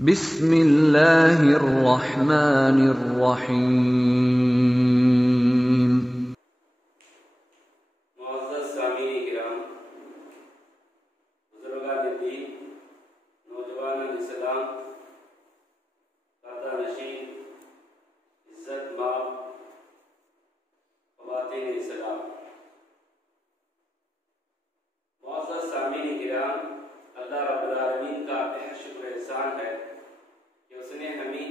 बिस्मिल्लाहिर्रहमानिर्रहीम। मुअज़्ज़ज़ सामीन किराम, बुजुर्गान दीन, नौजवानान इस्लाम, पर्दा नशीन, इज्जत माब, ख़वातीन इस्लाम। मुअज़्ज़ज़ सामीन किराम, अल्लाह रब्बुल आलमीन का बेहद शुक्र एहसान है कि उसने हमें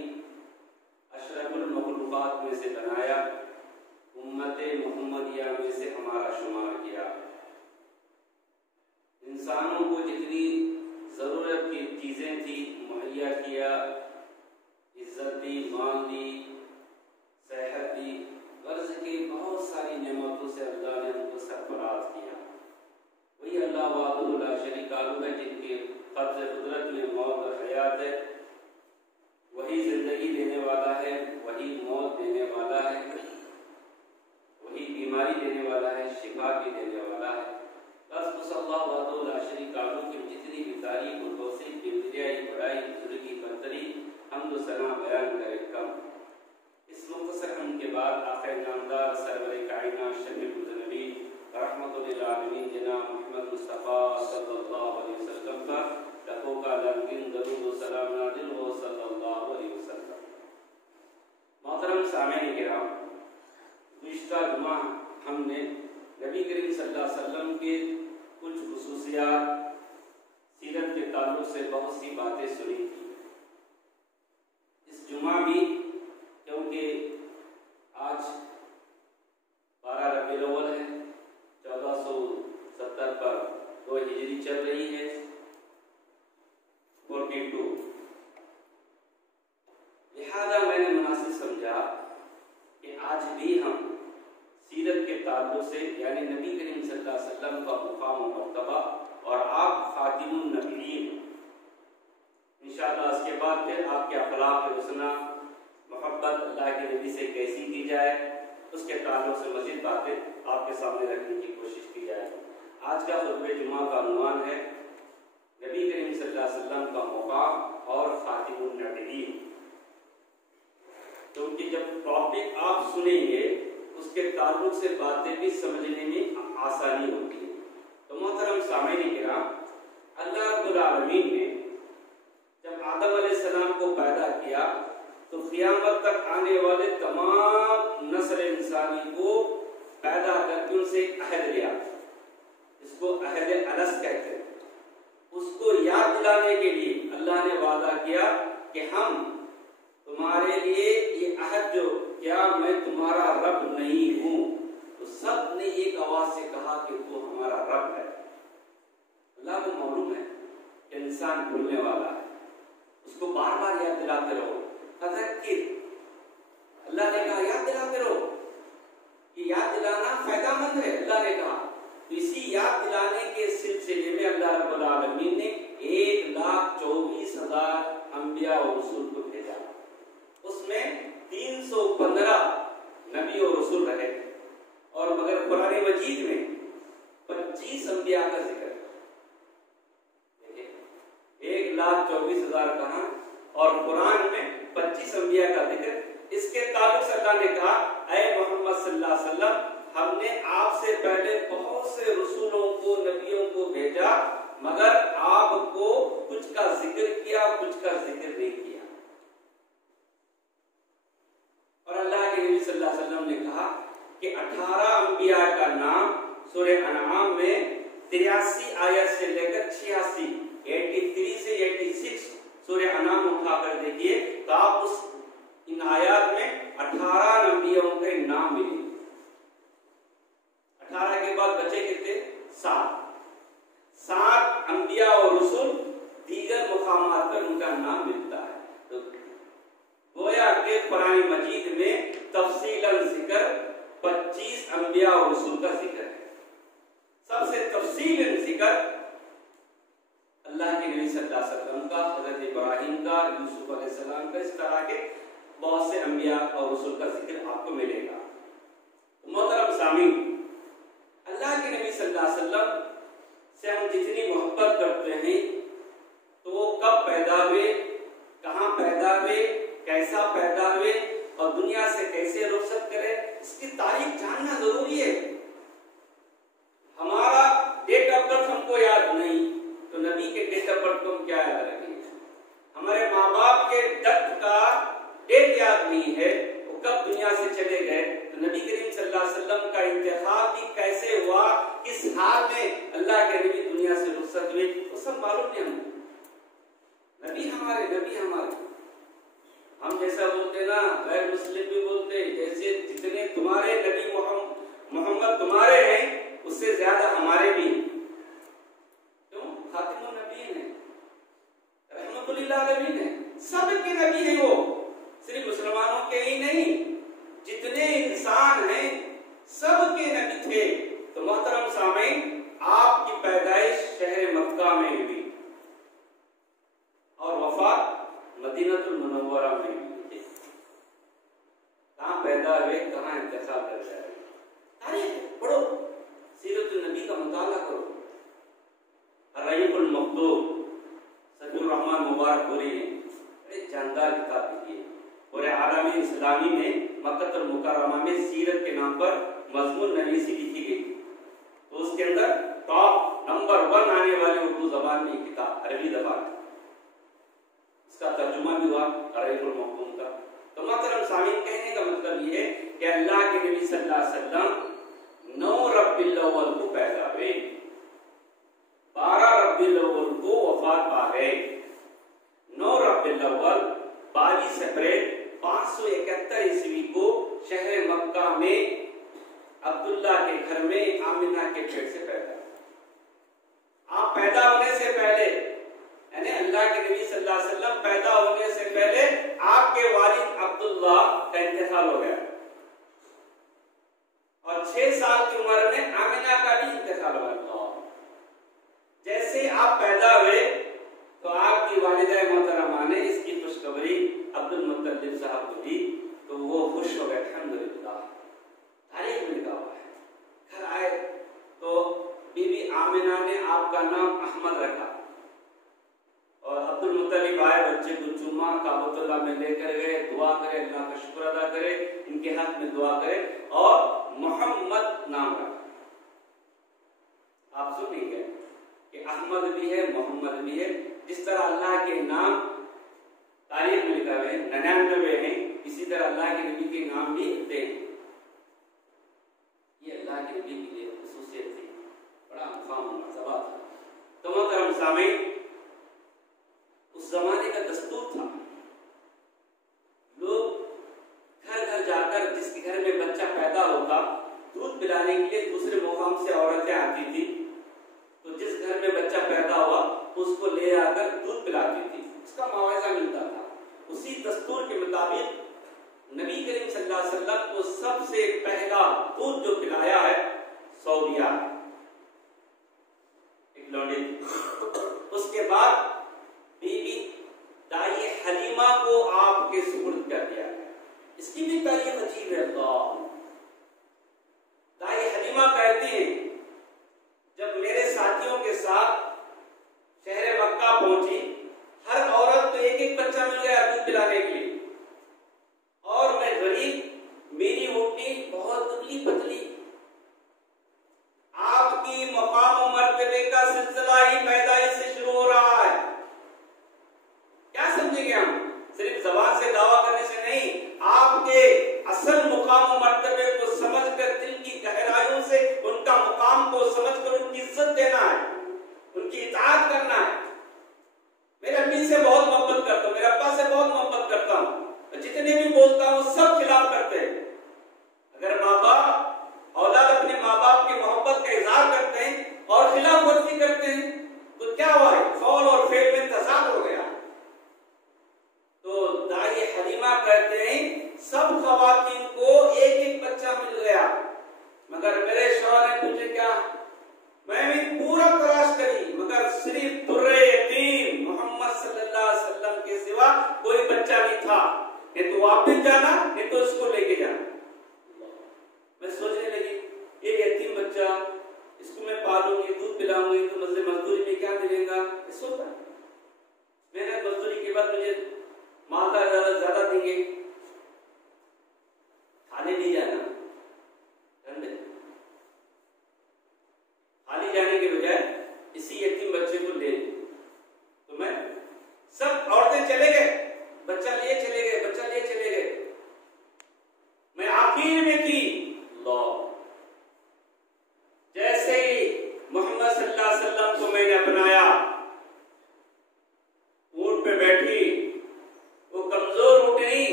अशरफुल मखलूक़ात में से बनाया, उम्मत मुहम्मदिया में से हमारा शुमार किया। इंसानों को जितनी ज़रूरत की चीज़ें थी मुहैया किया, इज्जत दी, माल दी, सेहत दी, कर्ज की बहुत सारी नेमतों से अल्लाह ने हमको सरफराज किया। वही अल्लाह वाहिद ला शरीक है जिनके क़ब्ज़ कुदरत में मौत और हयात है। वही जिंदगी देने वाला है, वही मौत देने वाला है, वही बीमारी देने वाला है, शिफा भी देने वाला है। बस उस अल्लाह वाहिद ला शरीक की जितनी भी तारीफ और तौसीफ, किबरियाई, बड़ाई, बुजुर्गी, बरतरी, हम्द व सना बयान करे कम। इस मुख्तसर हम के बाद आखिर नामदार सरवर कायनात शफीउल नबी रहमतुल लिल आलमीन जनाब मोहम्मद मुस्तफ़ा सल्लल्लाहु अलैहि वसल्लम का लखों का लाखिन दरूद व सलाम नाज़िल हो सल्लल्लाहु अलैहि वसल्लम। मोहतरम सामीन किराम, गुज़िश्ता जुमा हमने नबी करीम सल्लल्लाहु अलैहि वसल्लम के कुछ खुसूसियात, सीरत के ताल्लुक से बहुत सी बातें सुनी थी। इस जुमा भी क्योंकि आज 12 रबीउल अव्वल है, 1470 पर 2 हिजरी चल रही है, 42। लिहाजा मैंने मुनासिब समझा कि आज भी हम सीरत के ताल्लुक से यानी नबी करीम सल्लल्लाहु अलैहि वसल्लम का मुकाम और मर्तबा और आप खातिमुन नबीय्यीन, इंशाअल्लाह इसके बाद फिर आपके अखलाक हुस्ना, मोहब्बत अल्लाह के नबी से कैसी की जाए, उसके ताल्लुक से मज़ीद बातें आपके सामने रखने की कोशिश की जाए। आज का खुतबे जुमा का उन्वान है नबी करीम सल्लल्लाहु अलैहि वसल्लम का मुकाम और खातिमुन नबीय्यीन। क्योंकि जब टॉपिक आप सुनेंगे उसके ताल्लुक से बातें भी समझने में आसानी होती है। तो मोहतरम सामीन किराम, अल्लाह रब्बुल आलमीन ने जब आदम अलैहिस्सलाम को पैदा किया तो क़ियामत तक आने वाले तमाम नस्ल इंसानी को पैदा करके उनसे अहद लिया, इसको अहद अलस कहते हैं। उसको याद दिलाने के लिए अल्लाह ने वादा किया कि हम तुम्हारे लिए ये अहद जो क्या मैं तुम्हारा रब नहीं हूं, तो सब ने एक आवाज से कहा कि तू हमारा रब है। अल्लाह को मालूम है कि इंसान भूलने वाला है, उसको बार बार याद दिलाते रहो। तज़क्किर, अल्लाह ने कहा याद दिलाते रहो, कि याद दिलाना फायदेमंद है। अल्लाह ने कहा तो इसी याद दिलाने के सिलसिले में अल्लाह रब्बुल आलमीन ने 1,24,000 अंबिया और रसूल को भेजा। उसमें 315 नबी और रसूल रहे और मगर कुरान मजीद में 25 अंबिया का जिक्र है। 1,24,000 कहा और कुरान में 25 अंबिया का जिक्र। इसके ताल्लुक से अल्लाह ने कहा, ऐ मोहम्मद सल्लल्लाहु अलैहि वसल्लम, हमने आपसे पहले बहुत से रसूलों को, नबियों को भेजा, मगर आपको कुछ का जिक्र किया, कुछ का जिक्र नहीं किया। और अल्लाह के नबी सल्लल्लाहु अलैहि वसल्लम ने कहा कि 18 अंबिया का नाम सूरह अनआम में 83 आयत से लेकर 86, 83 से 86 सूरह अनआम उठाकर देखिए तो आप उस इन आयत में 18 नबियों के नाम मिले। 18 के बाद बचे कितने? 7 अंबिया और रसूल दीगर मुकामात पर उनका नाम मिलता है। तो गोया के कुरान मजीद में तफसीलन जिक्र 25 अंबिया और रसूल का जिक्र है। सबसे तफसीलन जिक्र अल्लाह के नबी सल्लल्लाहु अलैहि वसल्लम का, हज़रत इब्राहीम का, यूसुफ अलैहिस्सलाम का, इस तरह के बहुत से अंबिया और रसूल का जिक्र आपको मिलेगा। मोहतरम सामीन, अल्लाह के नबी सल्लल्लाहु अलैहि वसल्लम से हम जितनी मोहब्बत करते हैं तो वो कब पैदा हुए, दुनिया से कैसे रुखसत करे, इसकी तारीख जानना जरूरी है। हमारा डेट ऑफ बर्थ हमको याद नहीं तो नबी के डेट ऑफ बर्थ को हम क्या याद रखेंगे? हमारे माँ बाप के डेथ का डेट याद नहीं है, वो कब दुनिया से चले गए, तो नबी करीम सल्लल्लाहु अलैहि वसल्लम का इंतखाब भी कैसे हुआ, किस हाल में अल्लाह के नबी दुनिया से रुखसत हुए, वो सब मालूम नहीं हमको। नबी हमारे हम जैसा बोलते ना, गैर मुस्लिम भी बोलते जैसे जितने तुम्हारे नबी मोहम्मद तुम्हारे हैं उससे ज्यादा हमारे भी। क्यों? खातिमुन नबीय्यीन है, रहमतुल लिल आलमीन है, सबके नबी हैं वो, सिर्फ मुसलमानों के ही नहीं, जितने इंसान हैं सबके नबी थे। तो मोहतरम सामीन, आपकी पैदाइश शहर मक्का में हुई और वफात मदीनतुल मुनव्वरा में हुई। कहाँ पैदा हुए, कहाँ इंतकाल कर जाए, तारीख पढ़ो, सीरतुन नबी का मुताला करो। अर्रहीकुल मखदूम सफीउर रहमान मुबारकपुरी ने बड़े जानदार किताब लिखी है। पूरे आलम इस्लामी में मक्कातुल मुकर्रमा में सीरत के नाम पर मजमून नवीसी लिखी गई, तो उसके अंदर टॉप नंबर 1 आने वाली उर्दू जबान में किताब अरबी जबान, इसका तर्जुमा भी हुआ अर्रहीकुल मखदूम का। तो मोहतरम सामीन, कहने का मतलब ये है कि अल्लाह के नबी सल्लल्लाहु अलैहि वसल्लम 9 रब्बिल अव्वल को पैदा हुए, 12 रब्बिल अव्वल को वफात पा गए, 9 रब्बिल अव्वल 22 अप्रैल 571 ईस्वी को शहर मक्का में अब्दुल्ला के घर में आमिना के पेट से पैदा। आप पैदा होने से पहले, यानी अल्लाह के नबी सल्लल्लाहु अलैहि वसल्लम पैदा होने से पहले आपके वालिद अब्दुल्ला का इंतकाल हो गया और 6 साल की उम्र में आमिना का भी इंतकाल हो गया। जैसे आप पैदा हुए तो आपकी वालिदा मोहतरमा ने इसकी खुशखबरी अब्दुल मुत्तलिब साहब को दी, तो वो खुश हो गए, अल्हम्दुलिल्लाह। तारीख में लिखा हुआ है। घर आए तो बीबी आमिना ने आपका नाम अहमद रखा और अब्दुल मुत्तलिब आए, बच्चे को चूमा, काबतुल्लाह में लेकर गए, दुआ करे, अल्लाह का शुक्र अदा करे, इनके हाथ में दुआ करे और मोहम्मद नाम रखा। आप सुनिए कि अहमद भी है, मोहम्मद भी है, जिस तरह अल्लाह के नाम तारीख में लिखा हुआ है 99 हैं, इसी तरह अल्लाह के नबी के नाम भी थे। ये अल्लाह के नबी की खुसूसियत थी, बड़ा मुकाम मर्तबा था। तो मोहतरम सामीन, उस जमाने का दस्तूर था, लोग घर घर जाकर जिसके घर में बच्चा पैदा होता दूध पिलाने के लिए दूसरे मुकाम से औरतें आती थी, तो जिस घर में बच्चा पैदा हुआ उसको ले आकर दूध पिलाती थी, उसका मुआवजा मिलता था। उसी दस्तूर के मुताबिक नबी करीम सल्लल्लाहु अलैहि वसल्लम को सबसे पहला दूध जो पिलाया है सौदिया एक लौंडी, उसके बाद बीबी दाई हलीमा को आपके सुपुर्द कर दिया है। इसकी भी तारीफ अजीब है। दाई हलीमा कहती है, जब मेरे साथियों के साथ शहर मक्का पहुंची, हर औरत को एक एक बच्चा मिल गया दूध पिलाने के लिए, और मैं गरीब, मेरी रोटी बहुत दुबली पतली। आपकी मकाम और मर्तबे का सिलसिला ही पैदाइश से शुरू हो रहा है। क्या समझेंगे हम? सिर्फ जबान से दावा करने से नहीं, आपके असल मुकाम और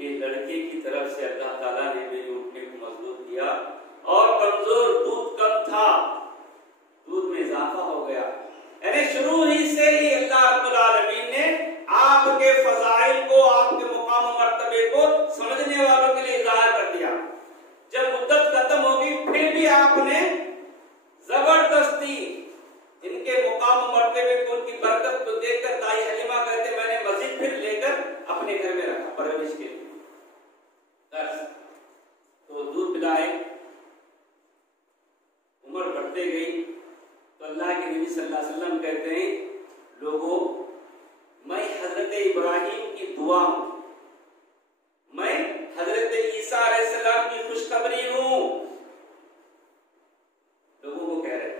ये लड़के की तरफ से अल्लाह ताला ने मेरे उठने को मजबूत किया और कमजोर दूध कम था, दूध में इजाफा हो गया। यानी शुरू ही से ही अल्लाह रब्बुल आलमीन ने आपके फजाइल को, आपके मुकाम और मर्तबे को समझने वालों के लिए इज़हार कर दिया। जब मुद्दत खत्म होगी फिर भी आपने जबरदस्ती इनके मुकाम और मर्तबे को, उनकी बरकत को देखकर दाई हलीमा कहते मैंने मस्जिद फिर लेकर अपने घर में रखा परवरिश के लिए। तो दूध पिलाए, उम्र बढ़ते गई तो अल्लाह के नबी सल्लल्लाहु अलैहि वसल्लम कहते हैं लोगों, मैं हजरत इब्राहिम की दुआ हूं, मैं हजरत ईसा अलैहिस्सलाम की खुशखबरी हूं। लोगों को कह रहे हैं।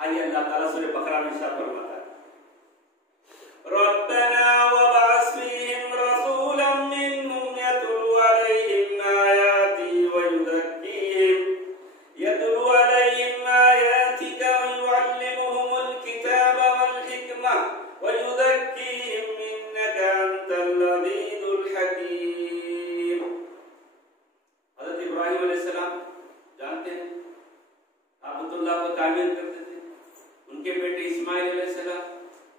आइए अल्लाह ताला सूरह बकरा में इरशाद फरमाता है, रब्बना वबअस फीहिम रसूलन मिनहुम यतलू अलैहिम आयाति व यतलू अलैहिम आयातिका व युअल्लिमुहुमुल किताब वल हिकमा व युज़क्कीहिम इन्नका अंतल अज़ीज़ुल हकीम। हज़रत इब्राहिम अलैहिस्सलाम जानते हैं काबतुल्लाह को तामीर करते थे, उनके बेटे इस्माइल अलैहिस्सलाम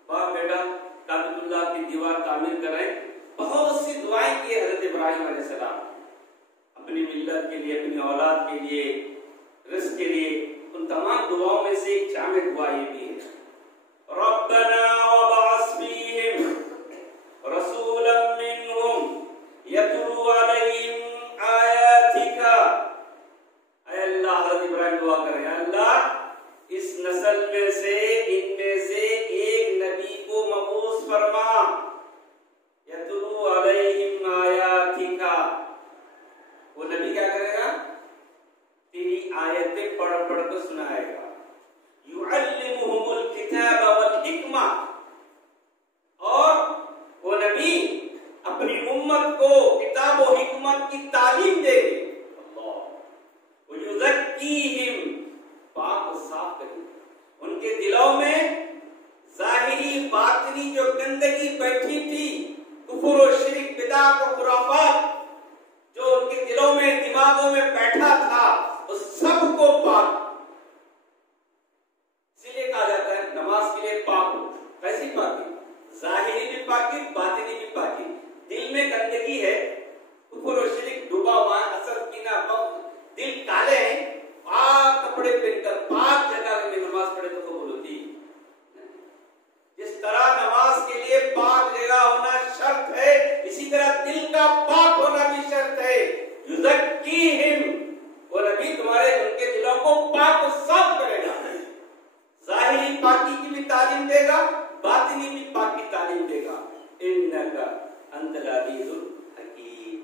बाप बेटा काबतुल्लाह की दीवार तामीर कराए, बहुत सी दुआएं की हजरत इब्राहिम अलैहिस्सलाम अपनी मिल्लत के लिए, अपनी औलाद के लिए, रिज़्क़ के लिए। उन तमाम दुआओं में से एक जामे दुआ ये भी है, रब्बना वबअस फीहिम रसूलन मिनहुम यतलू अलैहिम आयातिका। अल्लाह हज़रत इब्राहिम दुआ करें, अल्लाह इस नस्ल में से, इनमें से एक नबी को मबूस फरमा, यतलू अलैहिम आयातिका। वो नबी क्या करेगा? तेरी आयतें पढ़ पढ़ कर सुनाएगा। युअल्लिमुहुमुल किताब वल हिकमा, और वो नबी अपनी उम्मत को किताब और हिकमत की तालीम देगी। अल्लाह, वो युज़क्कीहिम, पाक और साफ करेगी। उनके दिलों में ज़ाहिरी बातिनी जो गंदगी बैठी थी, कुफ्र और शिर्क, बिदअत और खुराफात जो उनके दिलों में, दिमागों में बैठा था, उस सब को पाक। इसीलिए कहा जाता है नमाज के लिए पाक हो। कैसी पाकी? ज़ाहिरी भी पाकी, बातिनी भी पाकी। दिल में गंदगी है, कुफ्र और शिर्क डूबा हुआ है, हसद, कीना, बग़्ज़, दिल काले हैं, पाक कपड़े पहनकर पाक जगह में नमाज पढ़े तो कबूल होती है। जिस तरह नमाज के लिए पाक जगह होना शर्त है, इसी तरह दिल का पाक होना भी शर्त है। युज़क्कीहिम, वो नबी तुम्हारे उनके दिलों को पाक और साफ करेगा। ज़ाहिरी पाकी की भी तालीम देगा, बातिनी भी पाक की तालीम देगा। इन्नका अंतल अज़ीज़ुल हकीम,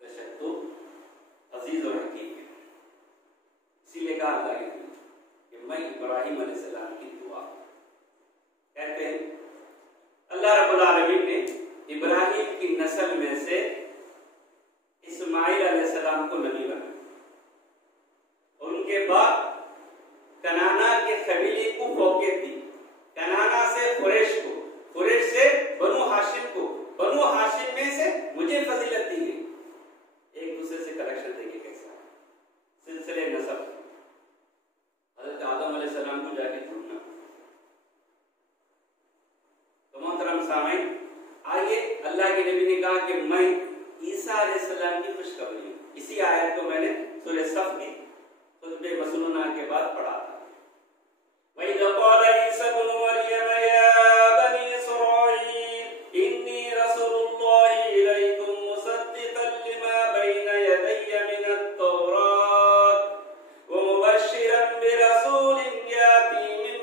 बेशक तू अज़ीज़ और हकीम है। इसीलिए कहा अल्लाह ने कि मैं इब्राहिम अलैहिस्सलाम की दुआ, कहते हैं अल्लाह रब्बुल आलमीन ने इब्राहिम की नस्ल में से इस्माइल अलैहिस्सलाम को नबी बनाया। उनके बाद कनाना के कबीले को फौकियत दी, कनाना से कुरैश को, कुरैश से बनु हाशिम को, बनु हाशिम में से मुझे फजीलत दी गई। एक दूसरे से कनेक्शन देखिए कैसा सिलसिले नसब। हज़रत आदम अलैहिस्सलाम को जाके ढूंढना। तो मोहतरम सामीन, आइए अल्लाह के नबी ने कहा कि मैं ईसा अलैहिस्सलाम की खुशखबरी हूं। इसी आयत को मैंने सूरह सफ की खुतबे मसनूना के बाद पढ़ा था। वइज़ क़ाल ईसा इब्न मरियम या बनी इस्राईल इन्नी रसूलुल्लाहि इलैकुम मुसद्दिक़न लिमा बैना यदैया मिनत-तौरात व मुबश्शिरन बिरसूलिन याती मिन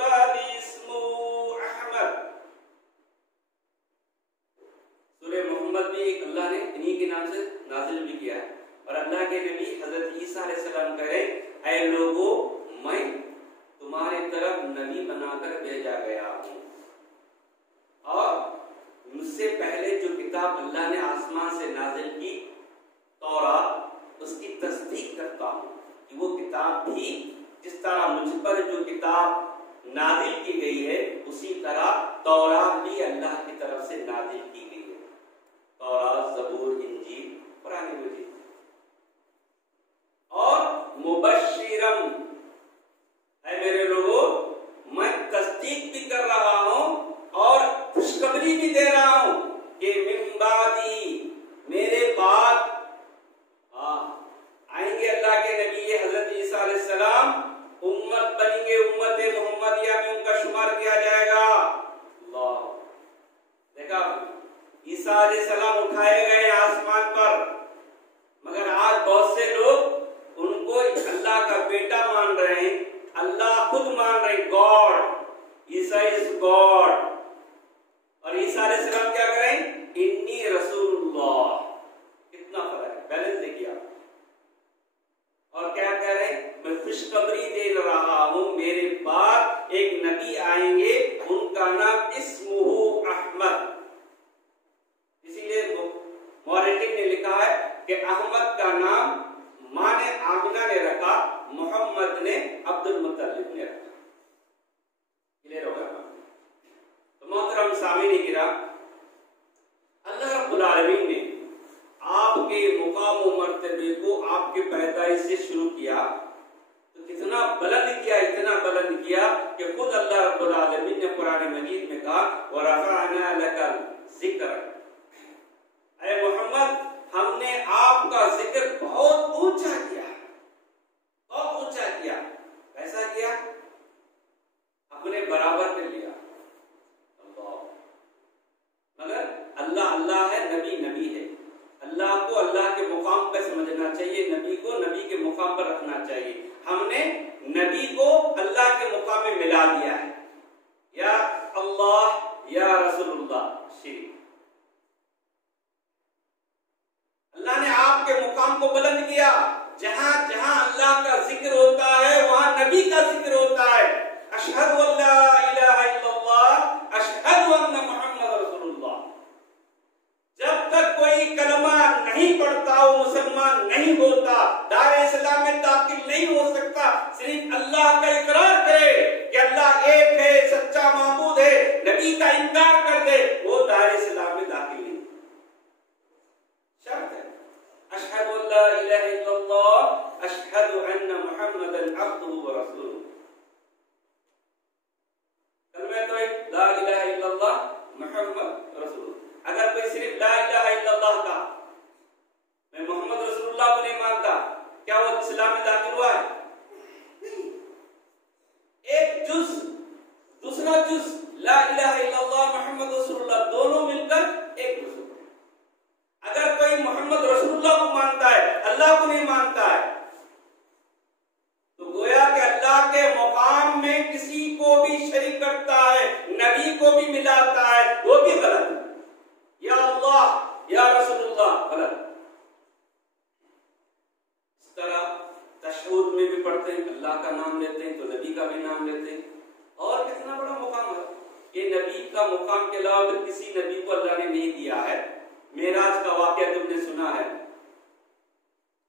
बअदी इस्मुहु अहमद। सूरह मोहम्मद भी अल्लाह ने इन्हीं के नाम से नाजिल भी किया है। और अल्लाह के नबी हजरत ईसा अलैहिस्सलाम कहे, ऐ लोगों, मैं तुम्हारे तरफ नबी बनाकर भेजा गया हूं, और मुझसे पहले जो किताब अल्लाह ने आसमान से नाजिल की, तौरात, उसकी तस्दीक करता हूं कि वो किताब भी जिस तरह मुझ पर जो किताब नाजिल की गई है, उसी तरह तौरात भी अल्लाह की तरफ से नाजिल की गई है। तौरात, ज़बूर, पैदाइश से शुरू किया तो कितना बुलंद किया, इतना बुलंद किया कि खुद अल्लाह रब्बुल आलमीन ने कुरान मजीद में कहा व रफ़अना लकल ज़िक्र, ऐ मोहम्मद हमने आपका जिक्र बहुत ऊंचा किया, बहुत ऊंचा किया। कैसा किया? अपने बराबर कर लिया। मगर अल्लाह अल्लाह है, नबी नबी है। अल्लाह को अल्लाह के मुकाम पर समझना चाहिए, नबी को नबी के मुकाम पर रखना चाहिए। हमने नबी को अल्लाह के मुकाम में मिला दिया है, या अल्लाह या रसूलुल्लाह शिरीक। अल्लाह ने आपके मुकाम को बुलंद किया। जहां जहां अल्लाह का जिक्र होता है वहां नबी का जिक्र होता है। अशहदु अल्ला इलाहा इल्लल्लाह अशहदु अन्ना मुहम्मद रसूलुल्लाह। जब तक कोई कलमा नहीं पढ़ता वो मुसलमान नहीं होता, दायरे इस्लाम में दाखिल नहीं हो सकता। सिर्फ अल्लाह का इकरार करे कि अल्लाह एक है, सच्चा माबूद है, नबी का इनकार कर दे, वो दायरे इस्लाम में दाखिल नहीं। शर्त है अशहदु अल्ला इलाहा इल्लल्लाह अशहदु अन्ना मुहम्मदन अब्दुहु व रसूलुहु। कलमा तौहीद ला इलाहा इल्लल्लाह मुहम्मद रसूलुल्लाह। अगर कोई सिर्फ ला इलाहा इल्लल्लाह का, मैं मोहम्मद रसूलुल्लाह को नहीं मानता, क्या वो इस्लाम में दाखिल हुआ है? नहीं। एक जुज, दूसरा जुज ला इलाहा इल्लल्लाह मुहम्मद रसूलुल्लाह, दोनों मिलकर एक जुज। अगर कोई मोहम्मद रसूलुल्लाह को मानता है, अल्लाह को नहीं मानता है, तो गोया कि अल्लाह के मुकाम में किसी को भी शरीक करता है, नबी को भी मिलाता है, वो भी गलत है। या अल्लाह या रसूलुल्लाह गलत। इस तरह तशहुद में भी पढ़ते हैं, अल्लाह का नाम लेते हैं तो नबी का भी नाम लेते हैं। और कितना बड़ा मुकाम है ये नबी का मुकाम के अलावा किसी नबी को अल्लाह ने नहीं दिया है। मेराज का वाकया तुमने सुना है,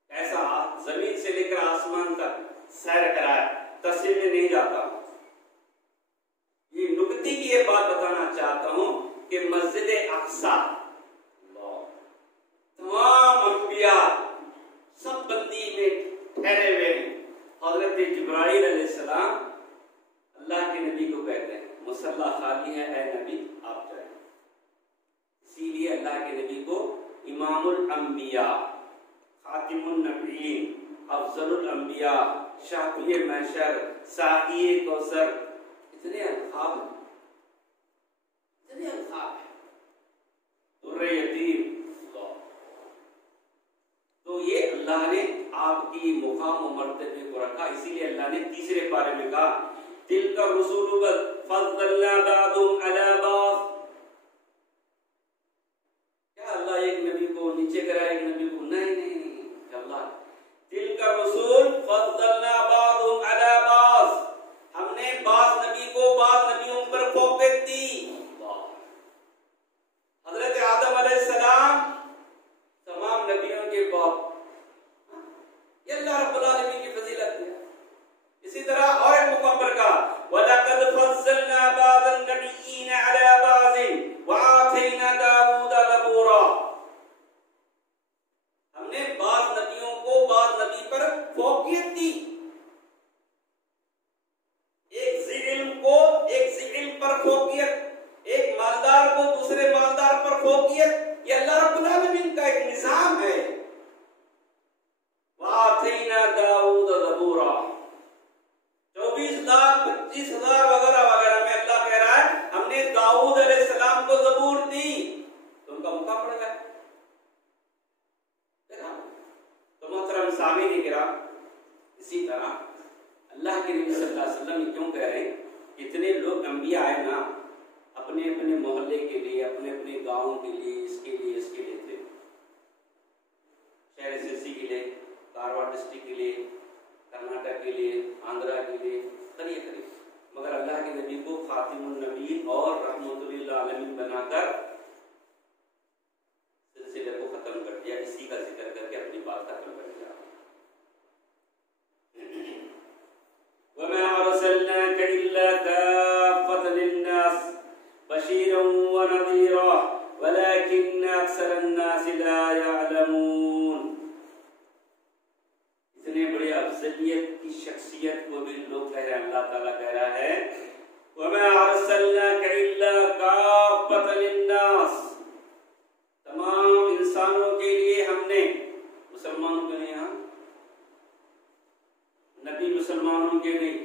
ऐसा जमीन से लेकर आसमान तक सैर कराया, तस्वीर में नहीं जाता। ये नुक्ते की ये बात बताना चाहता हूं कि मस्जिद अक्सा तमाम अंबिया सब बंदी में ठहरे हुए हैं। हजरत जिब्राइल अलैहिस्सलाम अल्लाह के नबी को कहते हैं मुसल्ला खाली है, ऐ नबी आप जाए। इसीलिए अल्लाह के नबी को इमामुल अंबिया, खातिमुन नबीयीन, अफजलुल अंबिया, शाफिए महशर, साक़िए कौसर, इतने अल्क़ाब हैं, इतने अल्क़ाब हैं। दुर्रे यतीम, तो ये अल्लाह ने आपकी मुकाम और मर्तबे को रखा। इसीलिए अल्लाह ने तीसरे पारे में कहा तिलका रुसूलु फज़्ज़लना बअदहुम अला बअद। क्या अल्लाह एक नबी को नीचे करा, एक नबी को नहीं नहीं। अल्लाह तिलका रसूल फज़्ज़लना बअदहुम अला बअद, हमने बाज़ नबी को बाज़ नबियों पर फौक़ियत दी। हज़रत आदम अलैहिस्सलाम तमाम नबियों के बाप, ये अल्लाह रब्बुल आलमीन की फजीलत है। इसी तरह और एक मौका पर कहा वलक़द फज़्ज़लना बअदन नबिय्यीन अला बअदिन व आतैना दाऊद ज़बूरा। हमने बाज़ नबियों को बाज़ नबी पर फौक़ियत दी। एक ज़ी इल्म को एक ज़ी इल्म पर फौक़ियत, एक मालदार को दूसरे मालदार पर फौक़ियत, ये अल्लाह रब्बुल आलमीन का एक निज़ाम है। वातैना दाऊद ज़बूरा, 24 लाख 25 हजार वगैरह वगैरह में अल्लाह कह रहा है हमने दाऊद अलैहिस्सलाम को ज़बूर दी, तो उनका मुकाम पड़ गया। देखा तो मोहतरम सामीन किराम, इसी तरह अल्लाह के नबी सल्लल्लाहु अलैहि वसल्लम क्यों कह रहे हैं इतने लोग अंबिया आए ना, अपने अपने मोहल्ले के लिए, अपने अपने गांव के लिए, इसके लिए थे, शहर सिरसी के लिए, कारवार डिस्ट्रिक्ट के लिए, कर्नाटक के लिए, आंध्रा के लिए, करिए। मगर अल्लाह के नबी को खातिमुन नबीय्यीन और रहमतुल लिल आलमीन बनाकर सिलसिले को खत्म कर दिया। इसी का जिक्र करके अपनी बात खत्म कर दिया। वमा अरसलनाका इल्ला काफ़्फतन लिन्नास बशीरन व नज़ीरा वलाकिन्न अक्सरन नास ला यअलमून। इंसानों के लिए हमने, मुसलमानों के नहीं, यहाँ नबी मुसलमानों के नहीं,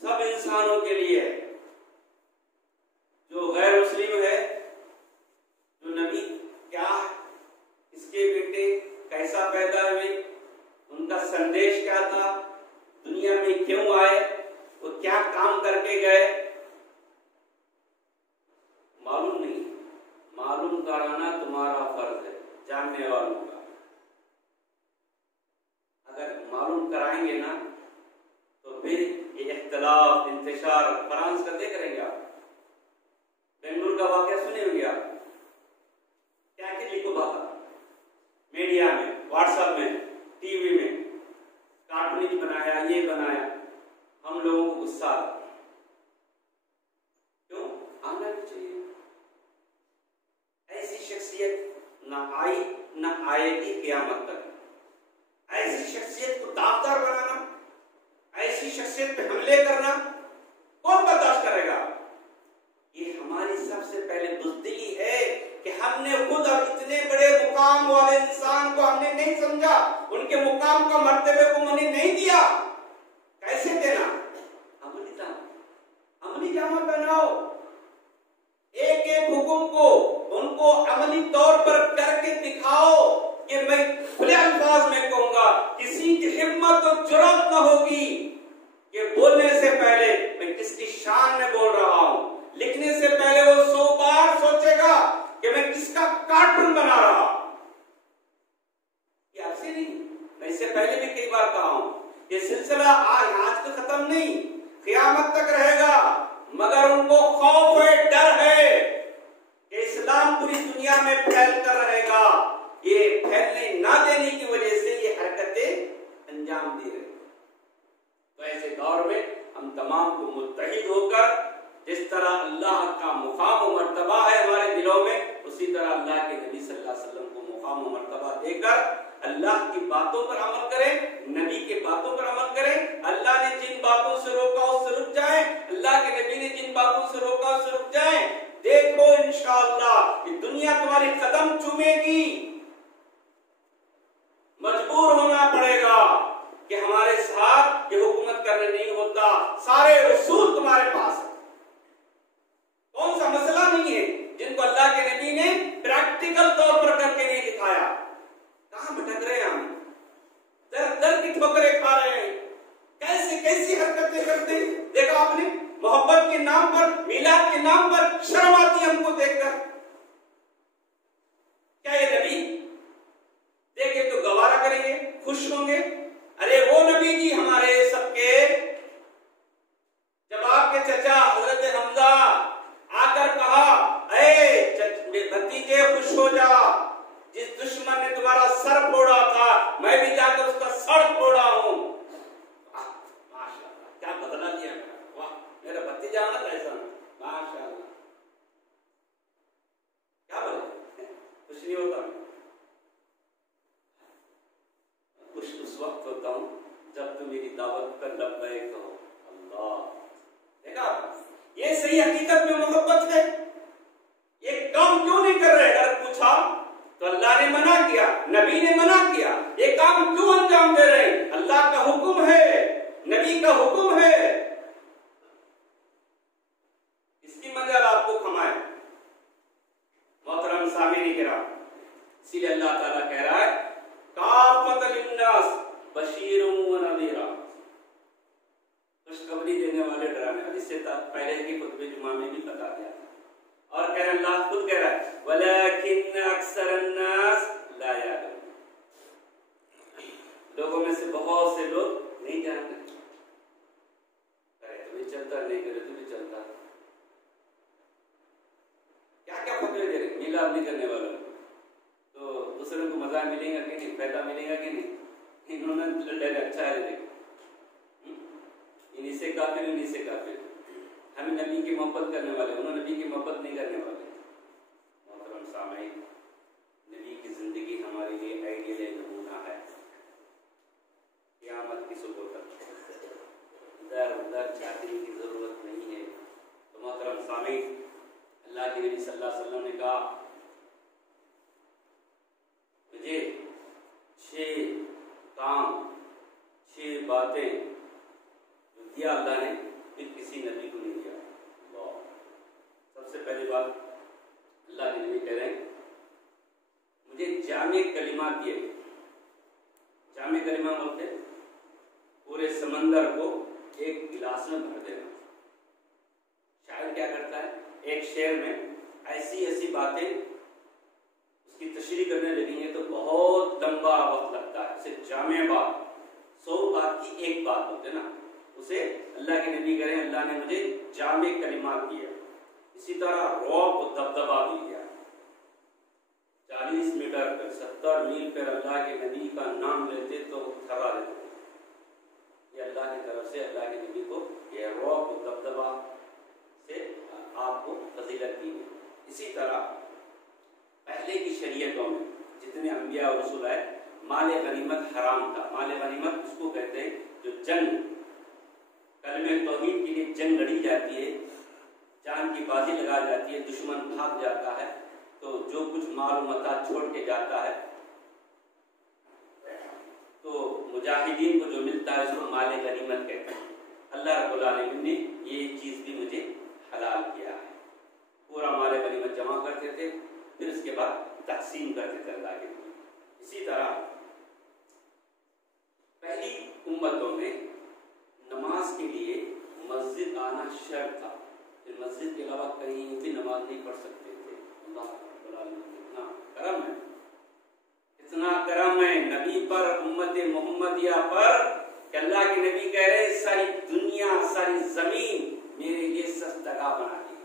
सब इंसानों के लिए है। जो गैर मुस्लिम है, जो नबी क्या है, इसके बेटे कैसा पैदा हुए, उनका संदेश क्या था, दुनिया में क्यों आए, वो क्या काम करके गए, मालूम नहीं। मालूम कराना तुम्हारा फर्ज है, जानने वालों का। अगर मालूम कराएंगे ना तो फिर ये इख्तिलाफ, इंतशार, फ्रांस का देख रहे हैं आप, बेंगलुरु का वाकया सुने होंगे आप, क्या क्या लिखो बात मीडिया में, व्हाट्सएप में, टीवी में, कार्टून बनाया, ये बनाया, हम लोगों को गुस्सा क्यों आना भी चाहिए। ऐसी शख्सियत ना आई ना आएगी क़यामत तक। ऐसी शख्सियत को दावदार बनाना, ऐसी शख्सियत पे हमले करना कौन बर्दाश्त करेगा। ये हमारी सबसे पहले बुज़दिली है कि हमने खुद अब इतने बड़े मुकाम वाले इंसान को हमने नहीं समझा, उनके मुकाम का मर्तबे को मैंने नहीं दिया। कैसे देना, अमली जामा पहनाओ, एक एक हुक्म को उनको अमली तौर पर करके दिखाओ कि मैं खुले अल्फाज में कहूंगा, किसी की हिम्मत और जुर्रत न होगी कि बोलने से पहले मैं किसकी शान में बोल रहा हूं, लिखने से पहले वो 100 बार सोचेगा कि मैं किसका कार्टून बना रहा हूं। ये आपसे नहीं, मैं इससे पहले भी कई बार कहा हूं, ये सिलसिला आज तो खत्म नहीं, क़यामत तक रहेगा। मगर उनको खौफ है, डर है कि इस्लाम पूरी दुनिया में फैल कर रहेगा। ये फैलने ना देने की वजह से ये हरकतें अंजाम दे रहे। तो ऐसे दौर में हम तमाम को मुत्तहिद होकर, जिस तरह अल्लाह का मुकाम और मर्तबा है हमारे दिलों में, उसी तरह अल्लाह के नबी सल्लल्लाहु अलैहि वसल्लम को मुकाम और मर्तबा देकर अल्लाह की बातों पर अमल करें, नबी के बातों पर अमल करें। अल्लाह ने जिन बातों से रोका उससे रुक जाएं, अल्लाह के नबी ने जिन बातों से रोका उससे रुक जाएं। देखो इंशाअल्लाह ये दुनिया तुम्हारी कदम चूमेगी। मजबूर होना पड़ेगा कि हमारे साथ ये हुकूमत करने नहीं होता, सारे उसूल तुम्हारे पास है। कौन सा मसला नहीं है जिनको अल्लाह के नबी ने प्रैक्टिकल तौर पर करके नहीं दिखाया। कहां भटक रहे हैं हम, दर दर की ठोकरें खा रहे हैं, कैसे कैसी हरकतें करते हैं। देखा आपने, मोहब्बत के नाम पर, मिलाद के नाम पर शर्म आती है हमको देखकर। क्या ये नबी देखे तो गवारा करेंगे, खुश होंगे। अरे वो नबी जी हमारे सबके, जब आपके चचा हजरत हमजा आकर कहा, अरे भतीजे खुश हो जा, जिस दुश्मन ने तुम्हारा सर फोड़ा था मैं भी जाकर उसका सर फोड़ा हूं। माशाअल्लाह, क्या बदला दिया मेरा, वाह मेरा भतीजा ना कैसा, माशाअल्लाह। क्या बोले, खुश नहीं होता। खुश उस वक्त होता हूं जब तुम मेरी दावत पर लब्बैक कहो। अल्लाह, देखा ये सही हकीकत में मोहब्बत है। ये काम क्यों नहीं कर रहे, अगर पूछा तो अल्लाह ने मना किया, नबी ने मना किया, ये काम क्यों अंजाम दे रहे हैं। अल्लाह का हुक्म है, नबी का हुक्म है, इसकी मजल आपको खमाए। मोहतरम सामीन किराम, इसीलिए अल्लाह ताला कह रहा है काफ़तल लिन्नास बशीरुम व नज़ीरा, खुशखबरी देने वाले, डराने वाले। इससे पहले की खुतबे जुमा में भी बता दिया। और कह रहा, अल्लाह खुद कह रहा है वलाकिन अक्सरन नास ला यालून, लोगों में से बहुत से लोग नहीं जानते। करे तो भी चलता, नहीं करे तो भी चलता। क्या क्या फतवे दे रहे, मिलाद नहीं करने वालों तो दूसरों को मजा मिलेगा कि नहीं, फायदा मिलेगा कि नहीं। इन्होंने अच्छा है, देखो इन्हीं से काफिर, इन्हीं से काफिर। हमें नबी की मोहब्बत करने वाले, उन्होंने नबी की मोहब्बत नहीं करने वाले। मोहतरम सामईन, नबी की जिंदगी हमारे लिए आइडियल नमूना है। क़यामत की सुबह तक इधर उधर चाहने की जरूरत नहीं है। तो मोहतरम सामईन, अल्लाह के नबी सल्लल्लाहु अलैहि वसल्लम ने कहा बातें जो दिया अल्लाह ने फिर किसी नबी को नहीं दिया। अल्लाह, सबसे पहली बात अल्लाह के नबी कह रहे हैं मुझे जामे कलिमा दिए। जामे कलिमा बोलते पूरे समंदर को एक गिलास में भर देना। शायर क्या करता है, एक शेर में ऐसी ऐसी बातें उसकी तशरीह करने लगेंगे तो बहुत लंबा वक्त लगता है। उसे जामे बात, 100 बात की एक बात होते ना, उसे अल्लाह के नबी कह रहे हैं अल्लाह ने मुझे जामे कलिमात दिया। इसी तरह रौब और दबदबा भी दिया। 40 मीटर पर 70 मील पर अल्लाह के नबी का नाम लेते तो थरा देते। ये अल्लाह की तरफ से अल्लाह के नबी को ये रौब और दबदबा से आपको फजीलत दी है। इसी तरह पहले की शरीयतों में जितने अंबिया और रसूल आए, माल गनीमत हराम था। माल गनीमत उसको कहते हैं जो जंग, कलमे तौहीद के लिए जंग लड़ी जाती है, जान की बाजी लगा जाती है, दुश्मन भाग जाता है, तो जो कुछ माल मता छोड़ के जाता है तो मुजाहिदीन को जो मिलता है उसको माल गनीमत कहते हैं। अल्लाह रब्बुल आलमीन ने ये चीज भी मुझे हलाल किया है। पूरा माल गनीमत जमा करते थे, फिर उसके बाद तकसीम करते थे अल्लाह के लिए। इसी तरह पहली उम्मतों में नमाज के लिए मस्जिद आना शर्त था। फिर मस्जिद के अलावा कहीं भी नमाज नहीं पढ़ सकते थे। अल्लाह रब्बुल आलमीन कितना करम है, इतना करम है नबी पर, उम्मत मोहम्मदिया पर कि अल्लाह के नबी कह रहे सारी दुनिया सारी जमीन मेरे लिए सस्तगा बना दी,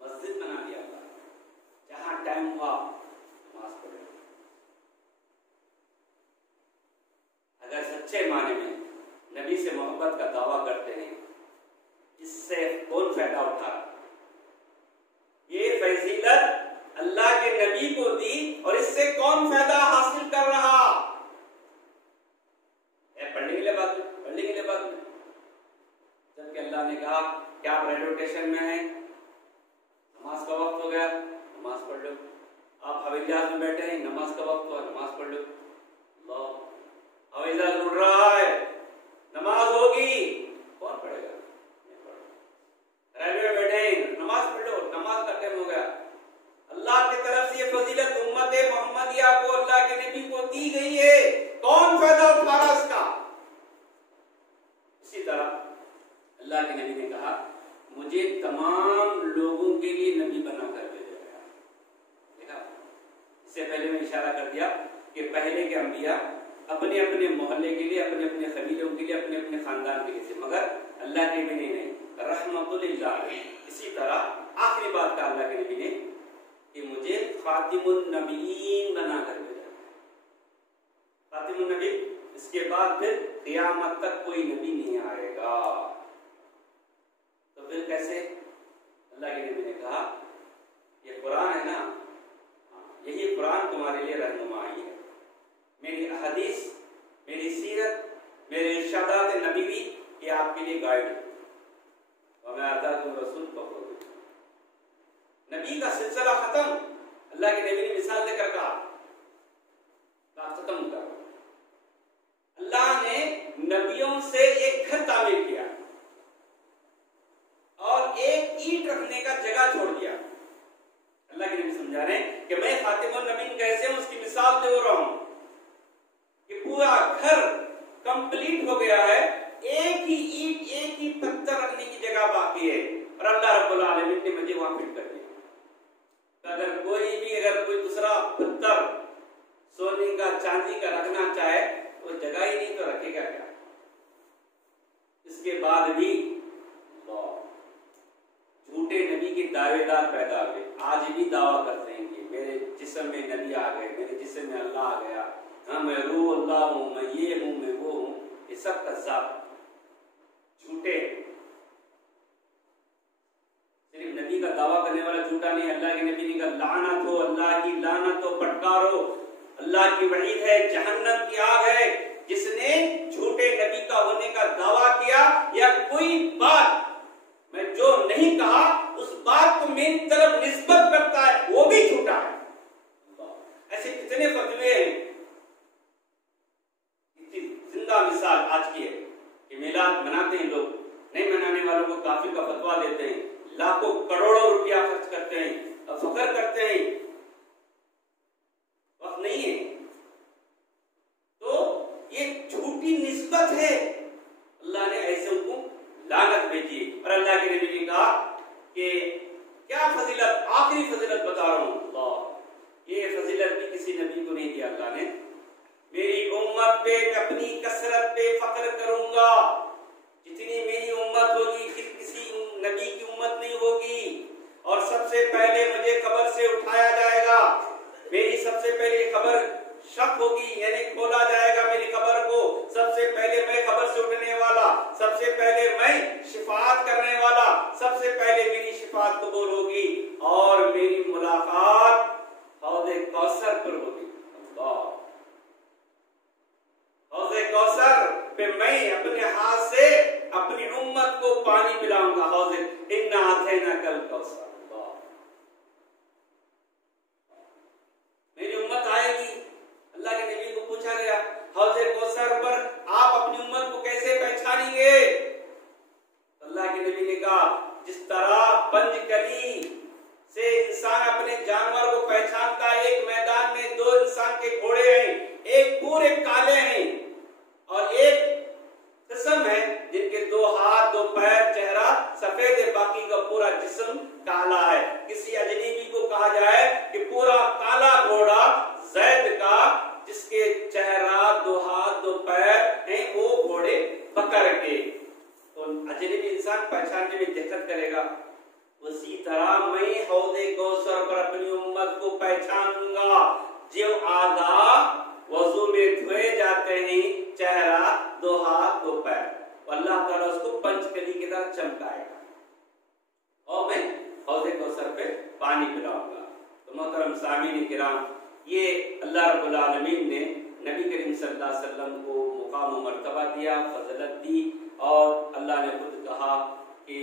मस्जिद बना दिया अल्लाह। जहां टाइम हुआ नमाज पढ़े। अगर सच्चे माने में नबी से मोहब्बत का दावा करते हैं, इससे कौन फायदा उठा? ये फजीलत अल्लाह के नबी को दी और इससे कौन फायदा हासिल कर रहा? पढ़ने के लिए बात में, पढ़ने के लिए बात में, जबकि अल्लाह ने कहा क्या आप रेलवे स्टेशन में हैं, नमाज का वक्त हो गया, नमाज पढ़ लो। आप हवाई जहाज में बैठे हैं, नमाज का वक्त हुआ, नमाज पढ़ लो। हवाई जहाज उड़ रहा है, नमाज होगी, कौन पढ़ेगा? रेलवे में बैठे हैं, नमाज पढ़ लो, नमाज का टाइम हो गया। अल्लाह की तरफ से ये फजीलत उम्मत मोहम्मदिया को, अल्लाह के नबी को दी गई है, कौन फायदा उठा रहा इसका? इसी तरह अल्लाह के नबी ने कहा मुझे तमाम लोगों के लिए नबी बनाकर भेजा गया। देखा, इससे पहले मैं इशारा कर दिया कि पहले के अंबिया अपने अपने मोहल्ले के लिए, अपने अपने कबीलों के लिए, अपने अपने खानदान के लिए थे, मगर अल्लाह के नबी ने रहमतुल लिल आलमीन। इसी तरह आखिरी बात का अल्लाह के नबी ने कि मुझे खातिमुन नबीयीन बनाकर भेजा। खातिमुन नबी, इसके बाद फिर क़यामत तक कोई नबी नहीं आएगा। तो फिर कैसे? अल्लाह के नबी ने कहा ये कुरान है ना, यही कुरान तुम्हारे लिए रहनुमाई है। मेरी अहदीस, मेरी सीरत, मेरे इरशादात नबी ये आपके लिए गाइड है। और मैं आता तुम रसूल पकड़ो। नबी का सिलसिला खत्म। अल्लाह के नबी ने मिसाल देकर कहा खत्म कर। अल्लाह ने नबियों से एक घर तामीर किया और एक ईंट रखने का जगह छोड़ दिया। अल्लाह के नबी समझा रहे हैं कि मैं खातिमुन नबीन कैसे हूं, उसकी मिसाल दे रहा हूं कि पूरा घर कंप्लीट हो गया है, एक ही ईंट, एक ही पत्थर रखने की जगह बाकी है, और अल्लाह रब्बुल आलमीन ने मुझे वहां फिट कर दिया। अगर कोई दूसरा पत्थर सोने का, चांदी का रखना चाहे तो जगह ही नहीं, तो रखेगा क्या? इसके बाद भी झूठे नबी के दावेदार पैदा हुए, आज भी दावा करते हैं कि मेरे जिस्म में नबी आ गए, मेरे जिस्म में अल्लाह आ गया, हाँ मैं रूह अल्लाह हूं, मैं ये हूं, मैं वो हूं। ये सब कज़्ज़ाब, झूठे। सिर्फ नबी का दावा करने वाला झूठा नहीं। अल्लाह के नबी ने कहा लानत हो, अल्लाह की लानत हो, फटकारो, अल्लाह की वईद है, जहन्नम की आग है जिसने झूठे नबी का होने का दावा किया, या कोई बात मैं जो नहीं कहा उस बात को मेरी तरफ निस्बत करता है, वो भी झूठा है। ऐसे कितने फतवे हैं, जिंदा मिसाल मिसाल आज की है कि मिलाद मनाते हैं लोग, नहीं मनाने वालों को काफिर का फतवा देते हैं, लाखों करोड़ों रुपया खर्च करते हैं, फख्र करते हैं, वक्त नहीं है। तो ये झूठी निस्बत है, अल्लाह ने ऐसे को लानत भेजी। और अल्लाह के नबी ने कहा कि क्या फजीलत, आखिरी फजीलत बता रहा हूं, अल्लाह ये फजीलत भी किसी नबी को नहीं दिया अल्लाह ने, मेरी उम्मत पे अपनी कसरत पे फख्र करूंगा, जितनी मेरी उम्मत होगी किसी नबी की उम्मत नहीं होगी। और सबसे पहले मुझे कब्र से उठाया जाएगा, मेरी सबसे पहले कब्र शक होगी, यानी खोला जाएगा मेरी कब्र को, सबसे पहले मैं कब्र से उठने वाला, सबसे पहले मैं शिफाअत करने वाला, सबसे पहले मेरी शिफाअत कबूल होगी और मेरी मुलाकात हौज़े कौसर पर होगी। हौज़े कौसर पे मैं अपने हाथ से अपनी उम्मत को पानी पिलाऊंगा, हौज़े इन्ना अतैना कल कौसर। मेरी उम्मत आएगी, अल्लाह के नबी को पूछा गया हौज़े कौसर पर आप अपनी उम्मत को कैसे पहचानेंगे? अल्लाह के नबी ने कहा जिस तरह पंजकली से इंसान अपने जानवर को पहचानता है, एक मैदान में दो इंसान के घोड़े हैं, एक पूरे काले हैं और एक किस्म है जिनके दो हाथ दो पैर, चेहरा सफेद है, बाकी का पूरा जिस्म काला है। किसी अजनबी को कहा जाए कि पूरा काला घोड़ा ज़ैद का, जिसके चेहरा दो हाथ दो पैर हैं, वो घोड़े बकर के, तो अजनबी इंसान पहचानने में दिक्कत करेगा। उसी तरह मैं हौज़े कौसर पर अपनी उम्मत को पहचानूंगा, जो आगा वजू में धोए जाते हैं, चेहरा दो हाथ दो पैर, अल्लाह ताला उसको पंचकली की तरह चमकाएगा और मैं हौज़े कौसर पे पानी पिलाऊंगा। तो मोहतरम सामीन किराम, ये अल्लाह रब्बुल आलमीन ने नबी करीम सल्लल्लाहु अलैहि वसल्लम को मुकाम व मर्तबा दिया, फज़लत दी, और अल्लाह ने खुद कहा कि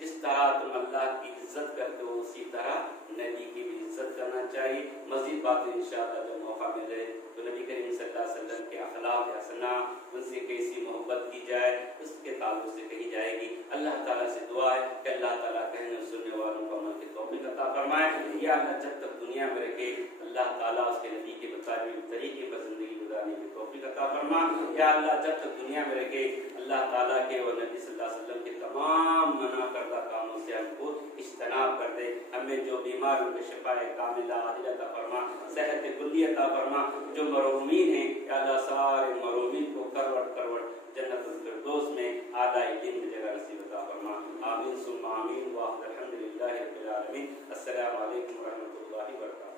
जिस तरह तुम अल्लाह की इज्जत करते हो उसी तरह नबी की भी इज्जत करना चाहिए। मज़ीद बातें इंशाअल्लाह जब मौका मिले तो नबी करीम सल्लल्लाहु अलैहि वसल्लम के अखलाक हसना, उनसे कैसी मोहब्बत की जाए, उसके ताल्लुक से कही जाएगी। अल्लाह ताला से दुआ है कि अल्लाह ताला कहने सुनने वालों को अमल की तौफीक अता फरमाए। या अल्लाह जब तक दुनिया में रखे अल्लाह ताला उसके नबी के बताए तरीके पर जिंदगी गुजारने की तौफीक अता फरमा। या अल्लाह जब तक दुनिया में रखे अल्लाह ताला के और नबी सल्लल्लाहु अलैहि वसल्लम के तमाम मना करदा कामों से हमको इज्तनाब कर दे। हमें जो बीमार उनके शिफाए कामिला आजिला अता फरमा, सेहत कुल्ली अता फरमा। जो मरूमीन हैं या अल्लाह सारे मरूमीन को करवट करवट जन्नतुल फिरदौस में आला इल्म जगह नसीब अता फरमा। आमीन सुम्मा आमीन। व अल्हम्दुलिल्लाहि रब्बिल आलमीन। अस्सलामु अलैकुम व रहमतुल्लाहि व बरकातहू।